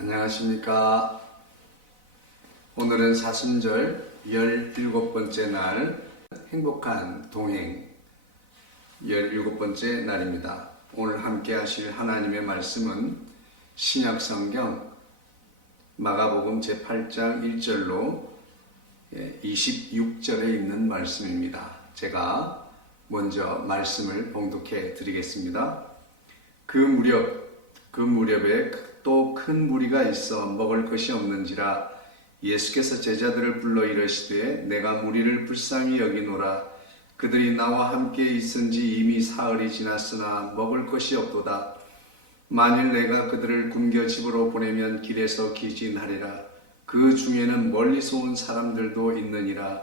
안녕하십니까. 오늘은 사순절 17번째 날 행복한 동행 17번째 날입니다. 오늘 함께 하실 하나님의 말씀은 신약성경 마가복음 제8장 1절로 26절에 있는 말씀입니다. 제가 먼저 말씀을 봉독해 드리겠습니다. 그 무렵에 또 큰 무리가 있어 먹을 것이 없는지라 예수께서 제자들을 불러 이르시되 내가 무리를 불쌍히 여기노라. 그들이 나와 함께 있은지 이미 사흘이 지났으나 먹을 것이 없도다. 만일 내가 그들을 굶겨 집으로 보내면 길에서 기진하리라. 그 중에는 멀리서 온 사람들도 있느니라.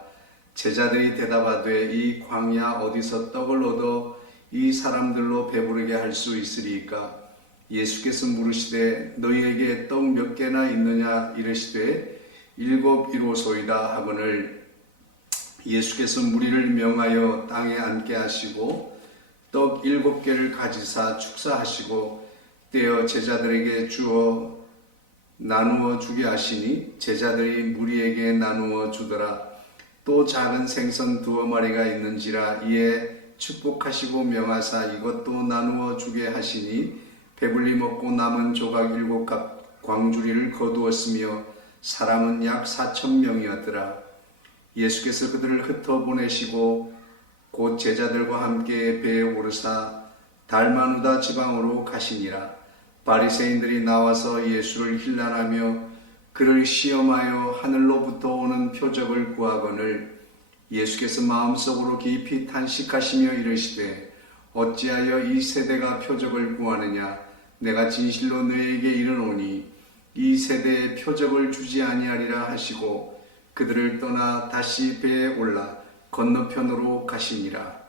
제자들이 대답하되 이 광야 어디서 떡을 얻어 이 사람들로 배부르게 할 수 있으리이까? 예수께서 물으시되 너희에게 떡 몇 개나 있느냐 이르시되 7이로소이다 하거늘 예수께서 무리를 명하여 땅에 앉게 하시고 떡 7개를 가지사 축사하시고 떼어 제자들에게 주어 나누어 주게 하시니 제자들이 무리에게 나누어 주더라. 또 작은 생선 2마리가 있는지라 이에 축복하시고 명하사 이것도 나누어 주게 하시니 배불리 먹고 남은 조각 7광주리를 거두었으며 사람은 약 4,000명이었더라. 예수께서 그들을 흩어 보내시고 곧 제자들과 함께 배에 오르사 달마누다 지방으로 가시니라. 바리새인들이 나와서 예수를 힐난하며 그를 시험하여 하늘로부터 오는 표적을 구하거늘 예수께서 마음속으로 깊이 탄식하시며 이르시되 어찌하여 이 세대가 표적을 구하느냐? 내가 진실로 너희에게 이르노니 이 세대에 표적을 주지 아니하리라 하시고 그들을 떠나 다시 배에 올라 건너편으로 가시니라.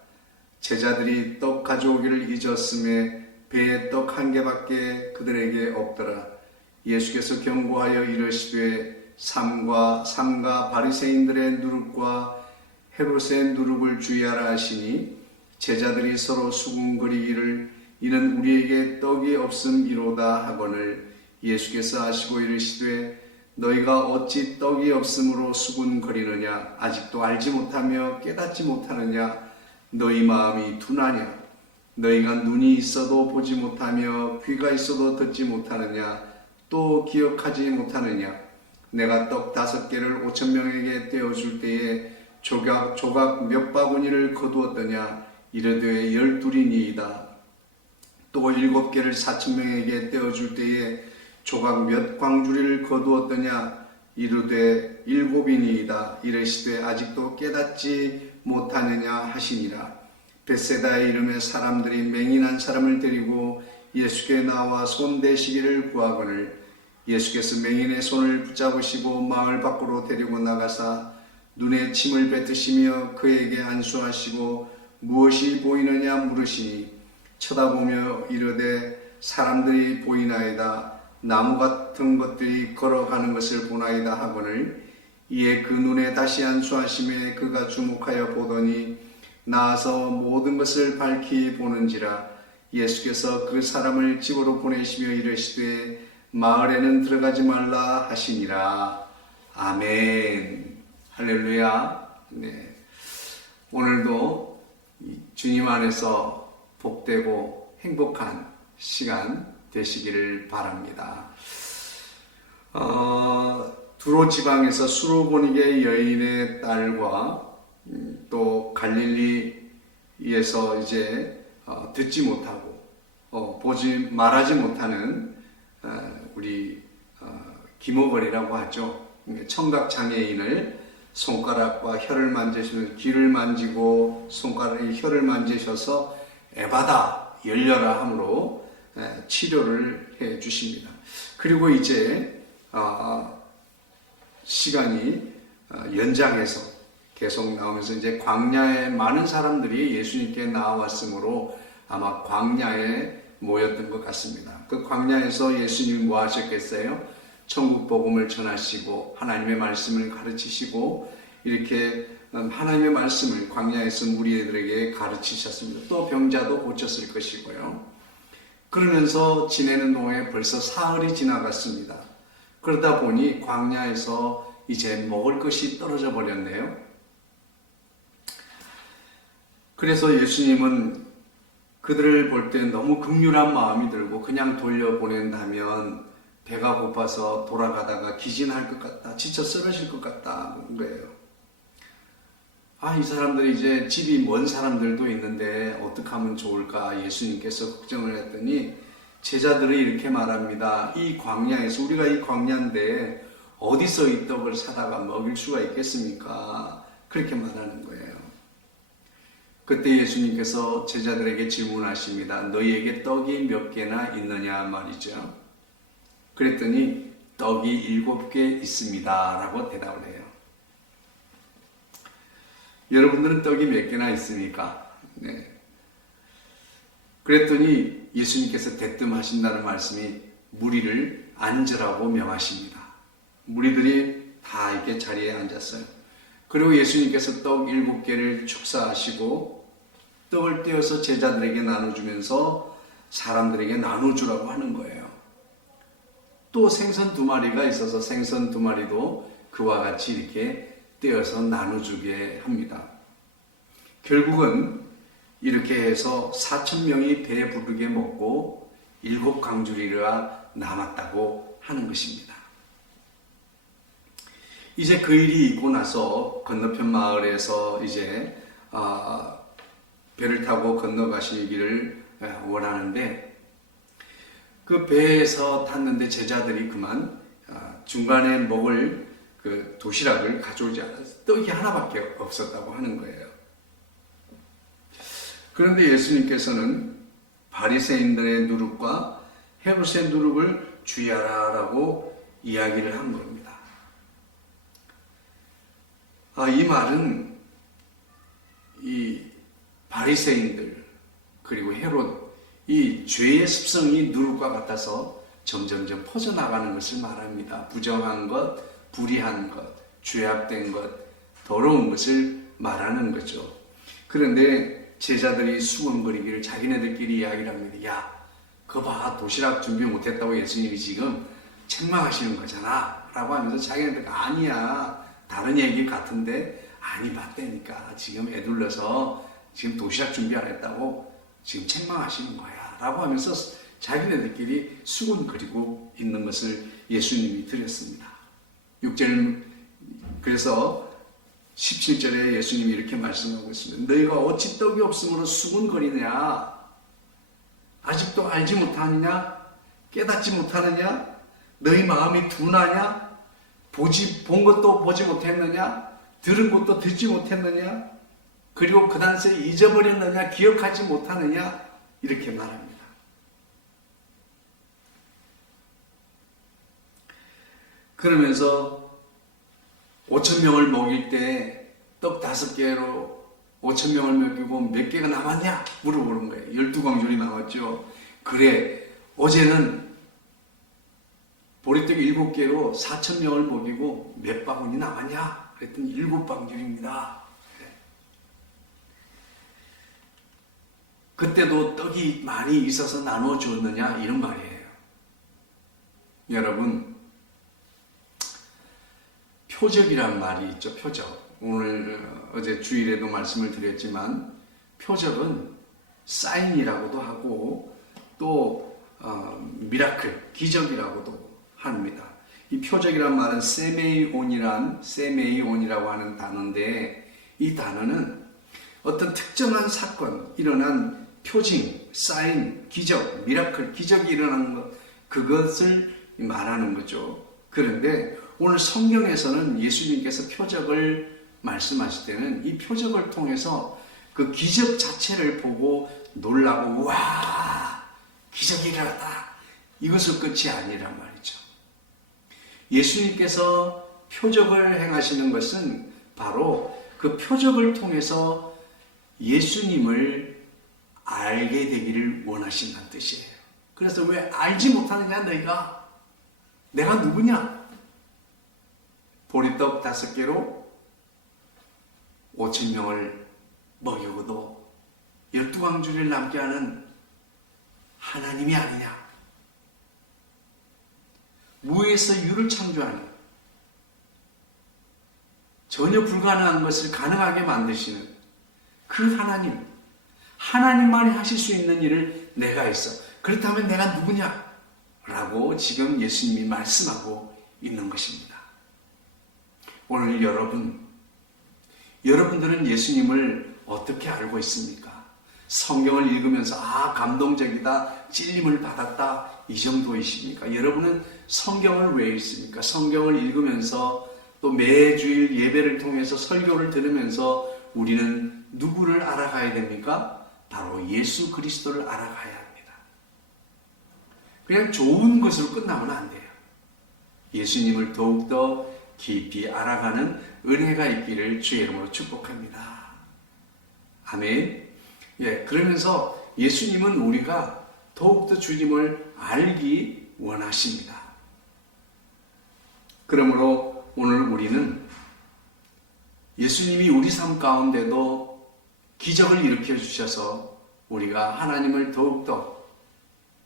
제자들이 떡 가져오기를 잊었음에 배에 떡 1개밖에 그들에게 없더라. 예수께서 경고하여 이르시되 삼가 바리새인들의 누룩과 헤롯의 누룩을 주의하라 하시니 제자들이 서로 수군거리기를 이는 우리에게 떡이 없음이로다 하거늘 예수께서 하시고 이르시되 너희가 어찌 떡이 없음으로 수군거리느냐? 아직도 알지 못하며 깨닫지 못하느냐? 너희 마음이 둔하냐? 너희가 눈이 있어도 보지 못하며 귀가 있어도 듣지 못하느냐? 또 기억하지 못하느냐? 내가 떡 5개를 5,000명에게 떼어줄 때에 조각 몇 바구니를 거두었더냐? 이르되 12이니이다. 또 7개를 4,000명에게 떼어줄 때에 조각 몇 광주리를 거두었더냐? 이르되 7이니이다. 이르시되 아직도 깨닫지 못하느냐 하시니라. 벳세다의 이름의 사람들이 맹인한 사람을 데리고 예수께 나와 손대시기를 구하거늘 예수께서 맹인의 손을 붙잡으시고 마을 밖으로 데리고 나가사 눈에 침을 뱉으시며 그에게 안수하시고 무엇이 보이느냐 물으시니 쳐다보며 이르되 사람들이 보이나이다. 나무 같은 것들이 걸어가는 것을 보나이다 하거늘 이에 그 눈에 다시 안수하심에 그가 주목하여 보더니 나아서 모든 것을 밝히 보는지라. 예수께서 그 사람을 집으로 보내시며 이르시되 마을에는 들어가지 말라 하시니라. 아멘. 할렐루야. 네. 오늘도 주님 안에서 복되고 행복한 시간 되시기를 바랍니다. 두로 지방에서 수르보니게 여인의 딸과 또 갈릴리에서 이제 듣지 못하고 말하지 못하는 우리 김어걸이라고 하죠. 청각 장애인을 손가락과 혀를 만지시면 귀를 만지고 손가락에 혀를 만지셔서 에바다 열려라 함으로 치료를 해 주십니다. 그리고 이제 시간이 연장해서 계속 나오면서 이제 광야에 많은 사람들이 예수님께 나왔으므로 아마 광야에 모였던 것 같습니다. 그 광야에서 예수님이 뭐 하셨겠어요? 천국 복음을 전하시고 하나님의 말씀을 가르치시고 이렇게 하나님의 말씀을 광야에서 무리들에게 가르치셨습니다. 또 병자도 고쳤을 것이고요. 그러면서 지내는 동안에 벌써 사흘이 지나갔습니다. 그러다 보니 광야에서 이제 먹을 것이 떨어져 버렸네요. 그래서 예수님은 그들을 볼 때 너무 극률한 마음이 들고 그냥 돌려보낸다면 배가 고파서 돌아가다가 기진할 것 같다, 지쳐 쓰러질 것 같다 그런 거예요. 이 사람들이 이제 집이 먼 사람들도 있는데 어떻게 하면 좋을까 예수님께서 걱정을 했더니 제자들이 이렇게 말합니다. 이 광야에서, 우리가 이 광야인데 어디서 이 떡을 사다가 먹일 수가 있겠습니까? 그렇게 말하는 거예요. 그때 예수님께서 제자들에게 질문하십니다. 너희에게 떡이 몇 개나 있느냐 말이죠. 그랬더니 떡이 7개 있습니다 라고 대답을 해요. 여러분들은 떡이 몇 개나 있습니까? 네. 그랬더니 예수님께서 대뜸하신다는 말씀이 무리를 앉으라고 명하십니다. 무리들이 다 이렇게 자리에 앉았어요. 그리고 예수님께서 떡 7개를 축사하시고 떡을 떼어서 제자들에게 나눠주면서 사람들에게 나눠주라고 하는 거예요. 또 생선 2마리가 있어서 생선 2마리도 그와 같이 이렇게 떼어서 나눠주게 합니다. 결국은 이렇게 해서 4,000명이 배 부르게 먹고 7강주리가 남았다고 하는 것입니다. 이제 그 일이 있고 나서 건너편 마을에서 이제 배를 타고 건너가시기를 원하는데 그 배에서 탔는데 제자들이 그만 중간에 먹을 그 도시락을 가져오지 않아서 떡이 하나밖에 없었다고 하는 거예요. 그런데 예수님께서는 바리새인들의 누룩과 헤롯의 누룩을 주의하라라고 이야기를 한 겁니다. 이 말은 이 바리새인들 그리고 헤롯, 이 죄의 습성이 누룩과 같아서 점점점 퍼져나가는 것을 말합니다. 부정한 것, 불의한 것, 죄악된 것, 더러운 것을 말하는 거죠. 그런데 제자들이 수군거리기를 자기네들끼리 이야기를 합니다. 야, 그거 봐, 도시락 준비 못했다고 예수님이 지금 책망하시는 거잖아 라고 하면서 자기네들가 아니야, 다른 얘기 같은데 아니 맞다니까 지금 애둘러서 지금 도시락 준비 안 했다고 지금 책망하시는 거야 라고 하면서 자기네들끼리 수군거리고 있는 것을 예수님이 드렸습니다. 6절, 그래서 17절에 예수님이 이렇게 말씀하고 있습니다. 너희가 어찌 떡이 없으므로 수군거리냐? 아직도 알지 못하느냐? 깨닫지 못하느냐? 너희 마음이 둔하냐? 본 것도 보지 못했느냐? 들은 것도 듣지 못했느냐? 그리고 그 당시에 잊어버렸느냐? 기억하지 못하느냐? 이렇게 말합니다. 그러면서 5,000명을 먹일 때 떡 5개로 5,000명을 먹이고 몇 개가 남았냐? 물어보는 거예요. 12광줄이 남았죠. 그래, 어제는 보리떡 7개로 4,000명을 먹이고 몇 바구니 남았냐? 그랬더니 7방줄입니다. 그때도 떡이 많이 있어서 나누어 주었느냐? 이런 말이에요. 여러분, 표적이란 말이 있죠. 표적. 오늘 어제 주일에도 말씀을 드렸지만 표적은 사인이라고도 하고 또 미라클, 기적이라고도 합니다. 이 표적이란 말은 세메이온이라고 하는 단어인데 이 단어는 어떤 특정한 사건, 일어난 표징, 사인, 기적, 미라클, 기적이 일어나는 것, 그것을 말하는 거죠. 그런데 오늘 성경에서는 예수님께서 표적을 말씀하실 때는 이 표적을 통해서 그 기적 자체를 보고 놀라고 와, 기적이 일어났다, 이것을 끝이 아니란 말이죠. 예수님께서 표적을 행하시는 것은 바로 그 표적을 통해서 예수님을 알게 되기를 원하신다는 뜻이에요. 그래서 왜 알지 못하느냐 너희가? 내가 누구냐? 보리떡 5개로 5,000명을 먹이고도 12광주리를 남게 하는 하나님이 아니냐? 무에서 유를 창조하는, 전혀 불가능한 것을 가능하게 만드시는 그 하나님, 하나님만이 하실 수 있는 일을 내가 했어. 그렇다면 내가 누구냐? 라고 지금 예수님이 말씀하고 있는 것입니다. 오늘 여러분들은 예수님을 어떻게 알고 있습니까? 성경을 읽으면서 감동적이다, 찔림을 받았다, 이 정도이십니까? 여러분은 성경을 왜 읽습니까? 성경을 읽으면서 또 매주일 예배를 통해서 설교를 들으면서 우리는 누구를 알아가야 됩니까? 바로 예수 그리스도를 알아가야 합니다. 그냥 좋은 것으로 끝나면 안 돼요. 예수님을 더욱더 깊이 알아가는 은혜가 있기를 주의 이름으로 축복합니다. 아멘. 그러면서 예수님은 우리가 더욱더 주님을 알기 원하십니다. 그러므로 오늘 우리는 예수님이 우리 삶 가운데도 기적을 일으켜 주셔서 우리가 하나님을 더욱더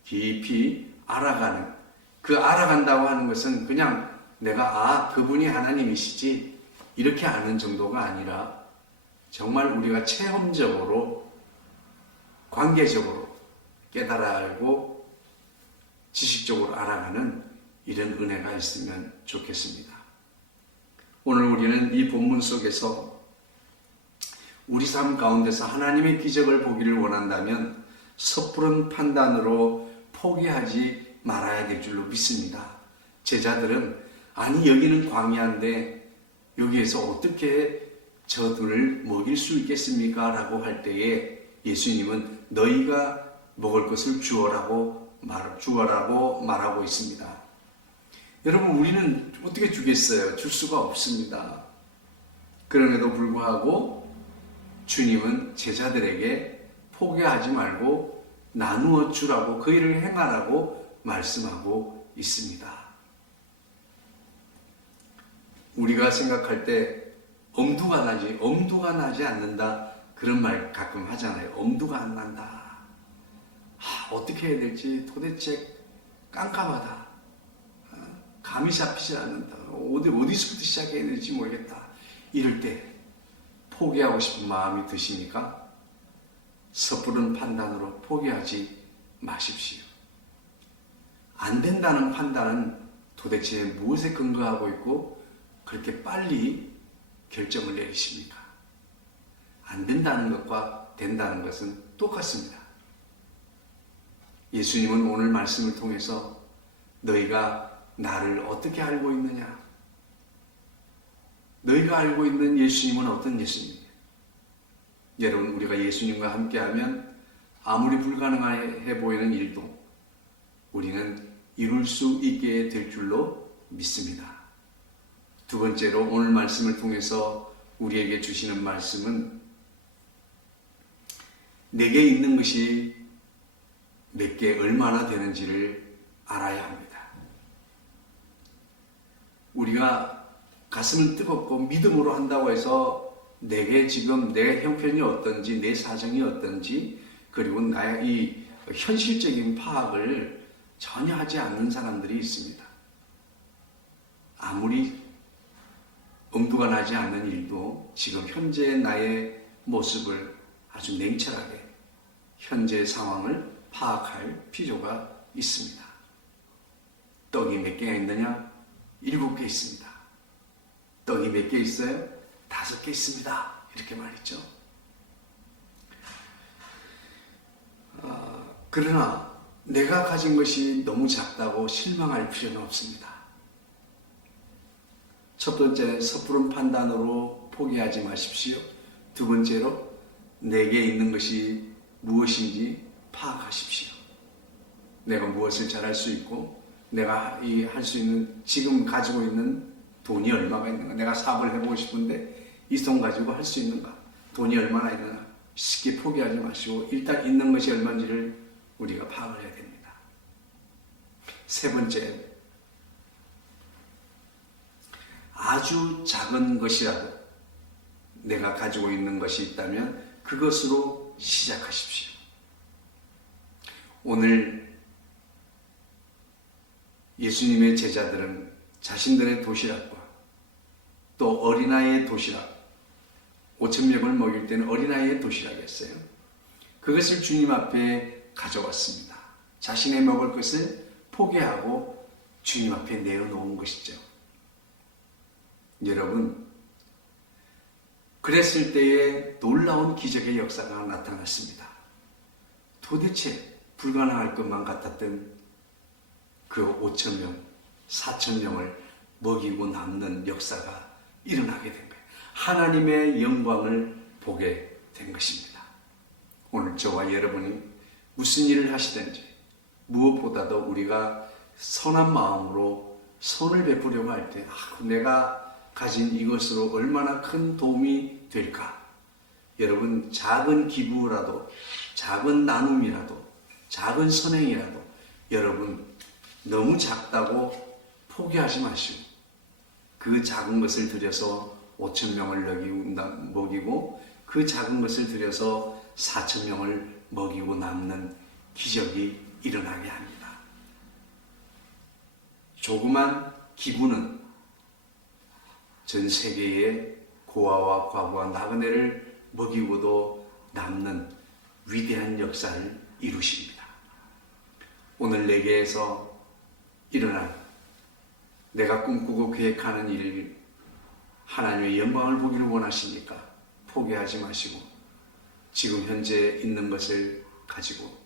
깊이 알아가는, 그 알아간다고 하는 것은 그냥 내가 그분이 하나님이시지 이렇게 아는 정도가 아니라 정말 우리가 체험적으로, 관계적으로 깨달아 알고 지식적으로 알아가는 이런 은혜가 있으면 좋겠습니다. 오늘 우리는 이 본문 속에서 우리 삶 가운데서 하나님의 기적을 보기를 원한다면 섣부른 판단으로 포기하지 말아야 될 줄로 믿습니다. 제자들은 여기는 광야인데 여기에서 어떻게 저들을 먹일 수 있겠습니까? 라고 할 때에 예수님은 너희가 먹을 것을 주어라고 말하고 있습니다. 여러분, 우리는 어떻게 주겠어요? 줄 수가 없습니다. 그럼에도 불구하고 주님은 제자들에게 포기하지 말고 나누어 주라고, 그 일을 행하라고 말씀하고 있습니다. 우리가 생각할 때 엄두가 나지 않는다, 그런 말 가끔 하잖아요. 엄두가 안 난다. 어떻게 해야 될지 도대체 깜깜하다. 감이 잡히지 않는다. 어디서부터 시작해야 될지 모르겠다. 이럴 때 포기하고 싶은 마음이 드십니까? 섣부른 판단으로 포기하지 마십시오. 안 된다는 판단은 도대체 무엇에 근거하고 있고 그렇게 빨리 결정을 내리십니까? 안 된다는 것과 된다는 것은 똑같습니다. 예수님은 오늘 말씀을 통해서 너희가 나를 어떻게 알고 있느냐? 너희가 알고 있는 예수님은 어떤 예수님이냐? 여러분, 우리가 예수님과 함께하면 아무리 불가능해 보이는 일도 우리는 이룰 수 있게 될 줄로 믿습니다. 두 번째로 오늘 말씀을 통해서 우리에게 주시는 말씀은 내게 있는 것이 몇 개 얼마나 되는지를 알아야 합니다. 우리가 가슴을 뜨겁고 믿음으로 한다고 해서 내게 지금 내 형편이 어떤지, 내 사정이 어떤지, 그리고 나의 이 현실적인 파악을 전혀 하지 않는 사람들이 있습니다. 아무리 엄두가 나지 않는 일도 지금 현재의 나의 모습을 아주 냉철하게, 현재의 상황을 파악할 필요가 있습니다. 떡이 몇 개가 있느냐? 7개 있습니다. 떡이 몇 개 있어요? 5개 있습니다. 이렇게 말했죠. 그러나 내가 가진 것이 너무 작다고 실망할 필요는 없습니다. 첫 번째, 섣부른 판단으로 포기하지 마십시오. 두 번째로, 내게 있는 것이 무엇인지 파악하십시오. 내가 무엇을 잘할 수 있고, 내가 할 수 있는, 지금 가지고 있는 돈이 얼마가 있는가? 내가 사업을 해보고 싶은데 이 돈 가지고 할 수 있는가? 돈이 얼마나 있느냐? 쉽게 포기하지 마시고 일단 있는 것이 얼마인지를 우리가 파악을 해야 됩니다. 세 번째, 아주 작은 것이라도 내가 가지고 있는 것이 있다면 그것으로 시작하십시오. 오늘 예수님의 제자들은 자신들의 도시락과 또 어린아이의 도시락, 5,000명을 먹일 때는 어린아이의 도시락이었어요. 그것을 주님 앞에 가져왔습니다. 자신의 먹을 것을 포기하고 주님 앞에 내어놓은 것이죠. 여러분, 그랬을 때에 놀라운 기적의 역사가 나타났습니다. 도대체 불가능할 것만 같았던 그 5,000명, 4,000명을 먹이고 남는 역사가 일어나게 된 거예요. 하나님의 영광을 보게 된 것입니다. 오늘 저와 여러분이 무슨 일을 하시든지 무엇보다도 우리가 선한 마음으로 선을 베푸려고 할 때 내가 가진 이것으로 얼마나 큰 도움이 될까? 여러분, 작은 기부라도, 작은 나눔이라도, 작은 선행이라도 여러분 너무 작다고 포기하지 마시고 그 작은 것을 들여서 5,000명을 먹이고 그 작은 것을 들여서 4,000명을 먹이고 남는 기적이 일어나게 합니다. 조그만 기부는 전 세계의 고아와 과부와 나그네를 먹이고도 남는 위대한 역사를 이루십니다. 오늘 내게에서 일어난 내가 꿈꾸고 계획하는 일, 하나님의 영광을 보기를 원하시니까 포기하지 마시고 지금 현재 있는 것을 가지고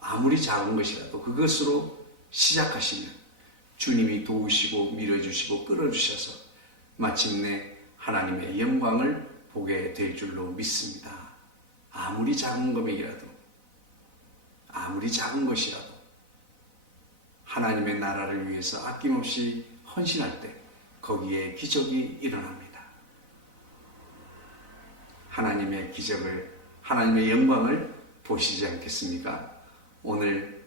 아무리 작은 것이라도 그것으로 시작하시면 주님이 도우시고 밀어주시고 끌어주셔서 마침내 하나님의 영광을 보게 될 줄로 믿습니다. 아무리 작은 금액이라도, 아무리 작은 것이라도 하나님의 나라를 위해서 아낌없이 헌신할 때 거기에 기적이 일어납니다. 하나님의 기적을, 하나님의 영광을 보시지 않겠습니까? 오늘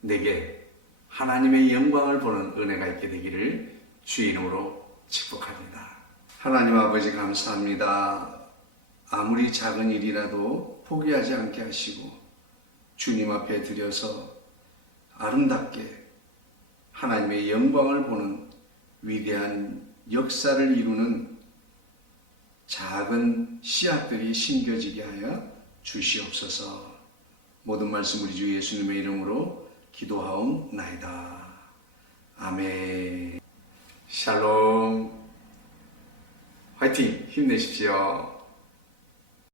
내게 하나님의 영광을 보는 은혜가 있게 되기를 주의 이름으로 축복합니다. 하나님 아버지 감사합니다. 아무리 작은 일이라도 포기하지 않게 하시고 주님 앞에 드려서 아름답게 하나님의 영광을 보는 위대한 역사를 이루는 작은 씨앗들이 심겨지게 하여 주시옵소서. 모든 말씀 우리 주 예수님의 이름으로 기도하옵나이다. 아멘. 샬롬. 화이팅! 힘내십시오.